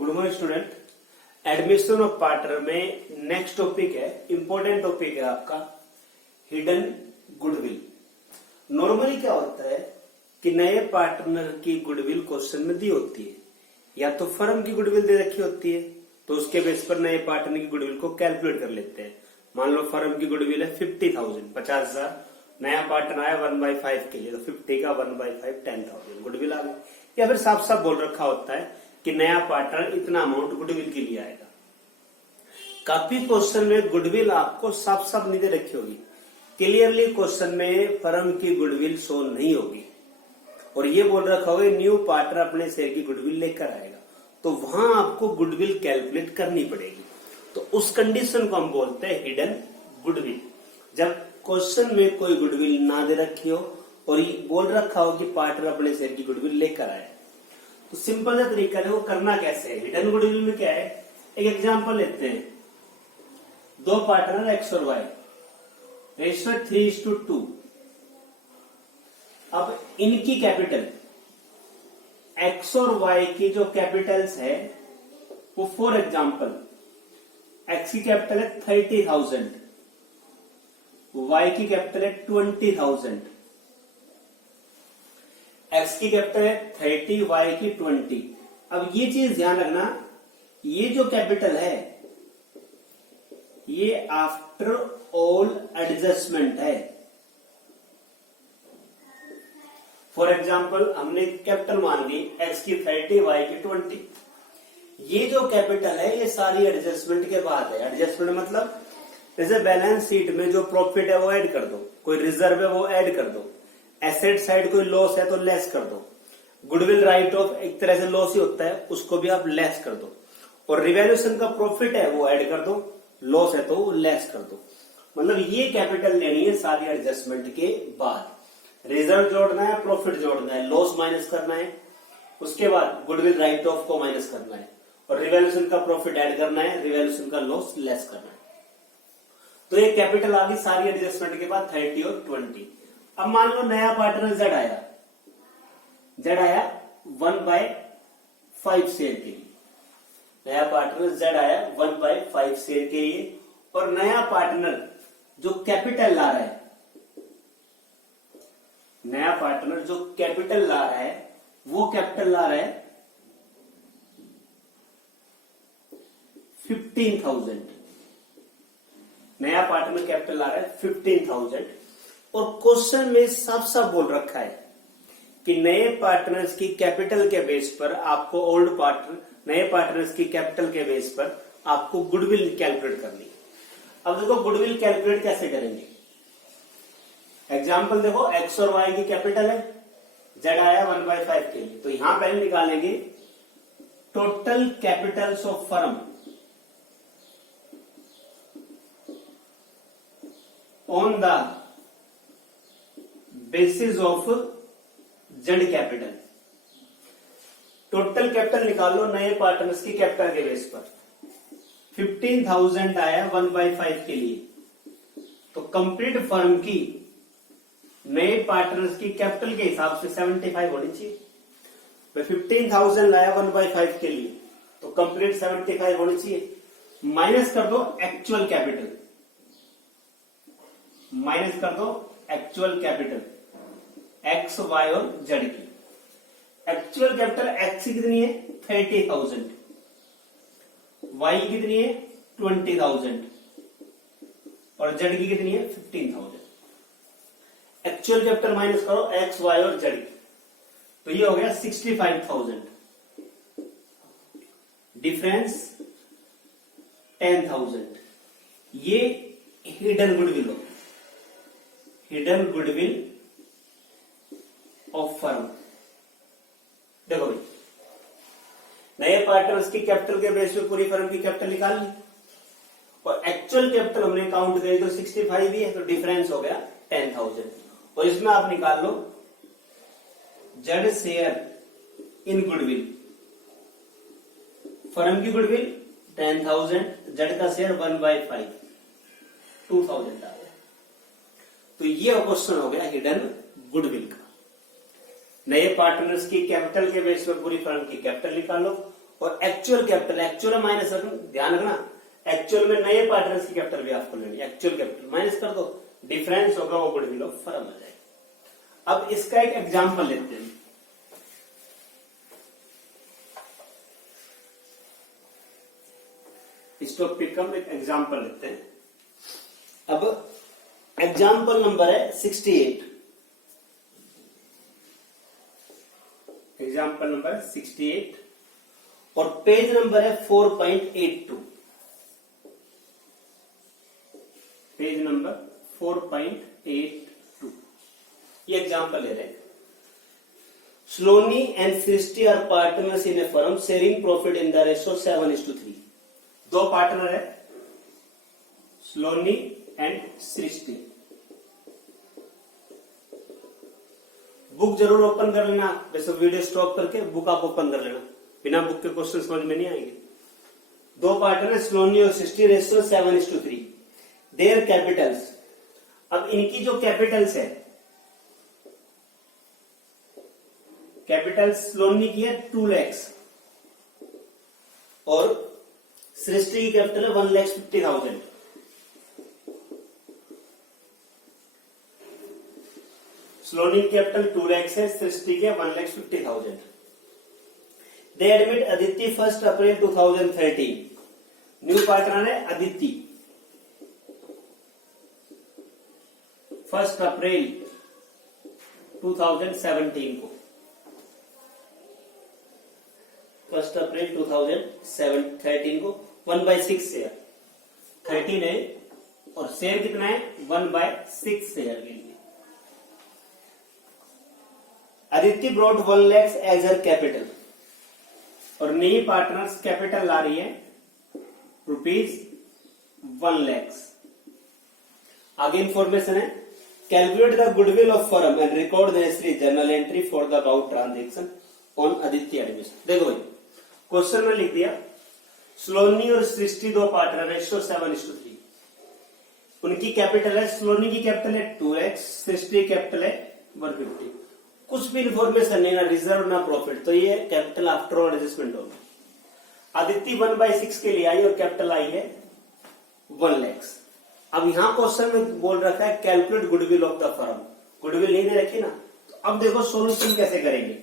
Good morning student. Admission of partner में next topic है, important topic है आपका हिडन गुडविल। नॉर्मली क्या होता है कि नए पार्टनर की गुडविल क्वेश्चन में दी होती है, या तो फर्म की गुडविल दे रखी होती है तो उसके बेस पर नए पार्टनर की गुडविल को कैलकुलेट कर लेते हैं। मान लो फर्म की गुडविल है 50,000, 50,000, नया पार्टनर आया 1/5 के लिए, तो 50 का 1/5 10,000 गुडविल आ गई। या फिर साफ साफ बोल रखा होता है कि नया पार्टनर इतना अमाउंट गुडविल के लिए आएगा। काफी क्वेश्चन में गुडविल आपको साफ साफ नहीं दे रखी होगी, क्लियरली क्वेश्चन में फर्म की गुडविल शो नहीं होगी और ये बोल रखा होगा न्यू पार्टनर अपने शेयर की गुडविल लेकर आएगा, तो वहां आपको गुडविल कैलकुलेट करनी पड़ेगी। तो उस कंडीशन को हम बोलते हैं हिडन गुडविल। जब क्वेश्चन में कोई गुडविल ना दे रखी हो और ये बोल रखा हो कि पार्टनर अपने शेयर की गुडविल लेकर आए, तो सिंपल सा तरीका है वो करना कैसे है। हिडन गुडविल में क्या है, एक एग्जांपल लेते हैं, दो पार्टनर एक्स और वाई, रेशियो 3:2। अब इनकी कैपिटल एक्स और वाई की जो कैपिटल्स है वो फॉर एग्जांपल एक्स की कैपिटल है 30,000, वाई की कैपिटल है 20,000। एक्स की कैपिटल है 30, वाई की 20। अब ये चीज ध्यान रखना, ये जो कैपिटल है ये आफ्टर ऑल एडजस्टमेंट है। फॉर एग्जाम्पल हमने कैपिटल मान ली एक्स की 30, वाई की 20। ये जो कैपिटल है ये सारी एडजस्टमेंट के बाद है। एडजस्टमेंट मतलब जैसे बैलेंस शीट में जो प्रॉफिट है वो ऐड कर दो, कोई रिजर्व है वो ऐड कर दो, एसेट साइड कोई लॉस है तो लेस कर दो, गुडविल राइट ऑफ एक तरह से लॉस ही होता है उसको भी आप लेस कर दो, और रिवैल्यूएशन का प्रॉफिट है वो ऐड कर दो, लॉस है तो वो लेस कर दो। मतलब ये कैपिटल लेनी है सारी एडजस्टमेंट के बाद। रिजर्व जोड़ना है, प्रॉफिट जोड़ना है, लॉस माइनस करना है, उसके बाद गुडविल राइट ऑफ को माइनस करना है और रिवैल्यूएशन का प्रॉफिट ऐड करना है, रिवैल्यूएशन का लॉस लेस करना है। तो ये कैपिटल आ गई सारी एडजस्टमेंट के बाद 30 और 20। अब मान लो नया पार्टनर जेड आया 1/5 शेयर के लिए, नया पार्टनर जेड आया 1/5 शेयर के लिए, और नया पार्टनर जो कैपिटल ला रहा है, नया पार्टनर जो कैपिटल ला रहा है वो कैपिटल ला रहा है 15,000। नया पार्टनर कैपिटल ला रहा है 15,000 और क्वेश्चन में साफ साफ बोल रखा है कि नए पार्टनर्स की कैपिटल के बेस पर आपको ओल्ड पार्टनर, नए पार्टनर्स की कैपिटल के बेस पर आपको गुडविल कैलकुलेट करनी है। अब देखो गुडविल कैलकुलेट कैसे करेंगे। एग्जाम्पल देखो, एक्स और वाई की कैपिटल है, जेड आया 1/5 के लिए, तो यहां पहले निकालेंगे total Capitals of firm on the basis of Z capital. Total capital निकाल लो नए पार्टनर्स की कैपिटल के बेस पर। 15,000 आया 1/5 के लिए, तो कंप्लीट फर्म की नए पार्टनर्स की कैपिटल के हिसाब से 75 होनी चाहिए। 15,000 लाया 1/5 के लिए तो कंप्लीट 75 होनी चाहिए। माइनस कर दो एक्चुअल कैपिटल, माइनस कर दो एक्चुअल कैपिटल एक्स, वाई और जेड की। एक्चुअल कैपिटल एक्स की कितनी है 30,000, वाई की कितनी है 20,000 और जेड की कितनी है 15,000। एक्चुअल कैपिटल माइनस करो एक्स, वाई और जेड की, तो ये हो गया 65,000। डिफरेंस 10,000। ये हिडन गुडविल हो, हिडन गुडविल ऑफ फर्म। देखो भाई, नए पार्टनर्स की कैपिटल के बेस पे पूरी फर्म की कैपिटल निकाल ली और एक्चुअल कैपिटल हमने काउंट करी तो 65 ही है, तो डिफरेंस हो गया 10,000। और इसमें आप निकाल लो Z share in goodwill. Firm की गुडविल 10,000, जेड का शेयर 1/5 2,000 आ गया। तो ये क्वेश्चन हो गया हिडन गुडविल का। नए पार्टनर्स की कैपिटल के बेस पर पूरी फर्म की कैपिटल निकालो और एक्चुअल कैपिटल, एक्चुअल माइनस रखना, ध्यान रखना एक्चुअल में नए पार्टनर्स की कैपिटल भी आपको लेनी, एक्चुअल कैपिटल माइनस कर दो, डिफरेंस होगा वो गुडविल ऑफ फर्म आ जाएगा। अब इसका एक एग्जांपल लेते हैं। इस टॉपिक का एक एग्जांपल लेते हैं। अब एग्जांपल नंबर है 68, एग्जांपल नंबर 68 और पेज नंबर है 4.82, पेज नंबर 4.82। ये एग्जांपल ले रहे हैं। Saloni and Srishti are partners in a firm sharing profit in the ratio 7:3। दो पार्टनर है, स्लोनी एंड सृष्टि। बुक जरूर ओपन कर लेना, वैसे वीडियो स्टॉप करके बुक आप ओपन कर लेना, बिना बुक के क्वेश्चन समझ में नहीं आएंगे। दो पार्टनर है स्लोनी और सृष्टि, रेशियो 7:3। देयर कैपिटल्स, अब इनकी जो कैपिटल्स है, कैपिटल स्लोनी की है 2 लाख और सृष्टि की कैपिटल है 1,50,000। स्लोनी कैपिटल 2 लाख है, सृष्टि के 1,50,000। दे एडमिट अदिति 1 अप्रैल 2013। न्यू पार्टनर है अदिति, 1 अप्रैल 2017 को, 1 अप्रैल 2013 को 1/6 शेयर, 13 है और शेयर कितना है 1/6 शेयर के लिए। अदिति ब्रॉट 1 लाख एज हर कैपिटल और नई पार्टनर्स कैपिटल ला रही है ₹1 लाख। आगे इंफॉर्मेशन है, calculate the goodwill of firm and record the necessary journal entry for the about transaction on Aditi admission. देखो भाई क्वेश्चन में लिख दिया स्लोनी और सृष्टि दो पार्टनर, रेशियो 7:3। उनकी कैपिटल है, स्लोनी की कैपिटल है 2 लाख, सृष्टि कैपिटल है 150। कुछ भी इंफॉर्मेशन नहीं, ना रिजर्व ना प्रॉफिट, तो ये कैपिटल आफ्टर ऑल एडजस्टमेंट होगा। अदिति 1/6 के लिए आई और कैपिटल आई है 1 लाख। अब यहां क्वेश्चन में बोल रखा है calculate goodwill of the firm, goodwill नहीं दे रखी ना। तो अब देखो सोल्यूशन कैसे करेंगे।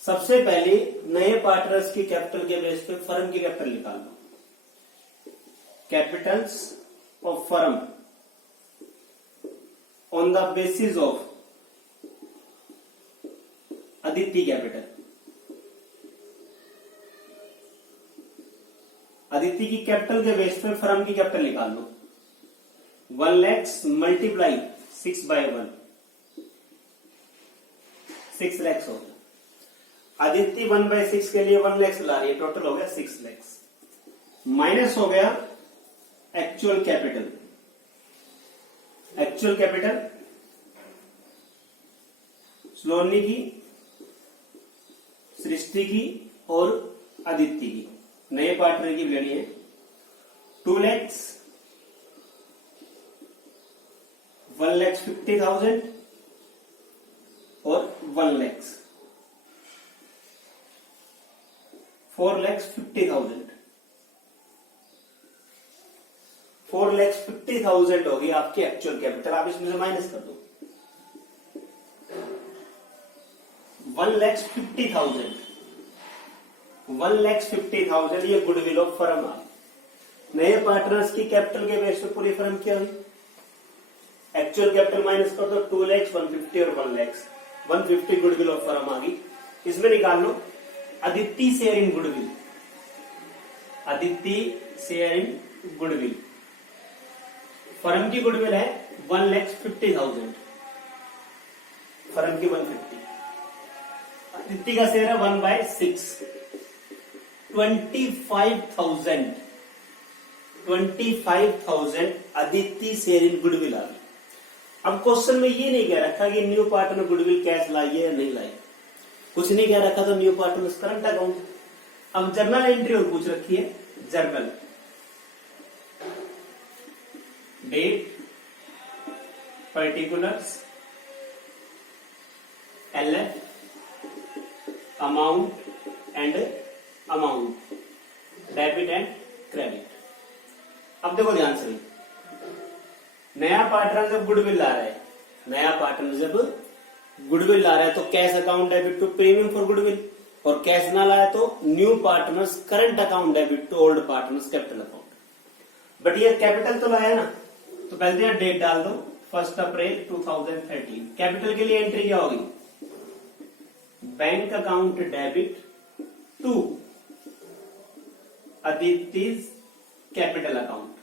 सबसे पहले नए पार्टनर्स की कैपिटल के बेस पे फर्म की कैपिटल निकाल लो। Capitals of firm on the basis of Aditi capital. Aditi की कैपिटल के बेस पे फर्म की कैपिटल निकाल लो। 1 लाख मल्टीप्लाई 6/1, 6 लाख हो गया। अदिति 1/6 के लिए 1 लाख ला रही है, टोटल हो गया 6 लाख। माइनस हो गया एक्चुअल कैपिटल, एक्चुअल कैपिटल स्लोनी की, सृष्टि की और अदिति की, नए पार्टनर की लेनी है 2 लाख, 1,50,000 और 1 लाख, 4,50,000। 4,50,000 होगी आपकी एक्चुअल कैपिटल। आप इसमें से माइनस कर दो। 1,50,000, 1,50,000 ये गुडविल ऑफ फर्म आ। नए पार्टनर्स की कैपिटल के बेस पे पूरी फर्म क्या हुई, एक्चुअल कैपिटल माइनस कर दो, 2 लाख, 150 और 1 लाख, 150 गुडविल ऑफ फर्म आ गई। इसमें निकाल लो Aditi share in goodwill, Aditi share in goodwill. Firm की गुडविल है 1,50,000, फर्म की 150, अदिति का शेयर है 1/6, 25,000, 25,000 अदिति शेयर इन गुडविल आ गई। अब क्वेश्चन में ये नहीं कह रखा कि न्यू पार्टनर गुडविल कैश लाइए या नहीं लाइए, कुछ नहीं कह रखा, तो न्यू पार्टनर करंट अकाउंट। अब जर्नल एंट्री और पूछ रखी है, journal date, particulars, LF, amount and amount, debit and credit. अब देखो ध्यान से, नया पार्टनर जब गुडविल ला रहा है, नया पार्टनर जब गुडविल ला रहा है तो cash account debit to premium for goodwill, और कैश ना लाया तो new partners current account debit to old partners capital account. But ये कैपिटल तो लाया ना, तो पहले यहां डेट डाल दो 1 अप्रैल 2013। कैपिटल के लिए एंट्री क्या होगी, bank account debit to Aditi's capital account,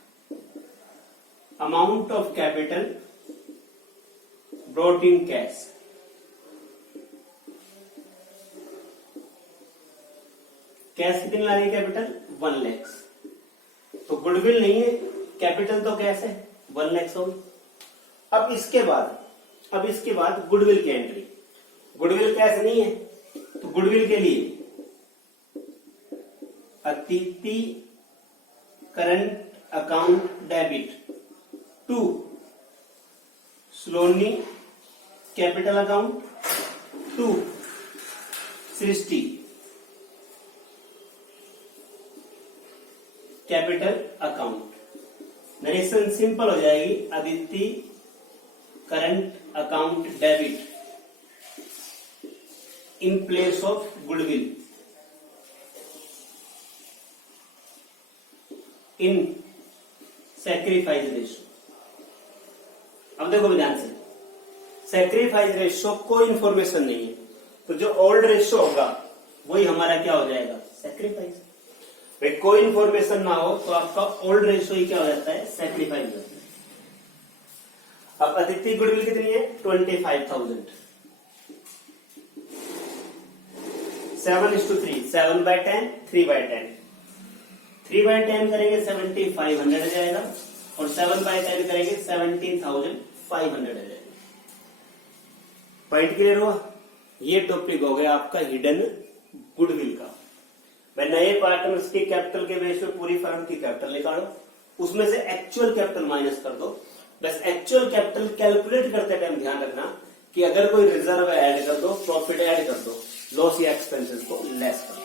amount of capital brought in cash. Cash कितनी ला रही है कैपिटल, 1 लाख। तो गुडविल नहीं है, कैपिटल तो कैश है, 1 लाख होगी। अब इसके बाद गुडविल की एंट्री, गुडविल कैश नहीं है तो गुडविल के लिए Aditi current account debit to Saloni capital account to Srishti capital account. Narration simple हो जाएगी, Aditi current account debit in place of goodwill in sacrifice ratio. अब देखो ध्यान से, सैक्रिफाइस रेशो कोई इंफॉर्मेशन नहीं है, तो जो ओल्ड रेशो होगा वही हमारा क्या हो जाएगा, सैक्रिफाइस। भाई कोई इंफॉर्मेशन ना हो तो आपका ओल्ड रेशो ही क्या हो जाता है, सैक्रिफाइस हो जाता है। अब अदिति गुडविल कितनी है, 25,000। 7:3, 7/10, 3/10। 3/10 करेंगे 7,500 आ जाएगा, और 7/10 करेंगे 17,500 आ जाएगा। पॉइंट क्लियर हुआ। ये टॉपिक हो गया आपका हिडन गुडविल का। भाई नए पार्टनर्स की कैपिटल के बेस पे पूरी फर्म की कैपिटल निकालो, उसमें से एक्चुअल कैपिटल माइनस कर दो। बस एक्चुअल कैपिटल कैलकुलेट करते टाइम ध्यान रखना कि अगर कोई रिजर्व ऐड कर दो, प्रॉफिट ऐड कर दो, लॉस या एक्सपेंसेस को लेस कर दो।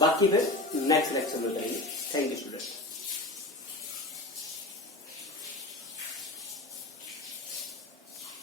बाकी फिर नेक्स्ट लेक्चर में करेंगे। Thank you student.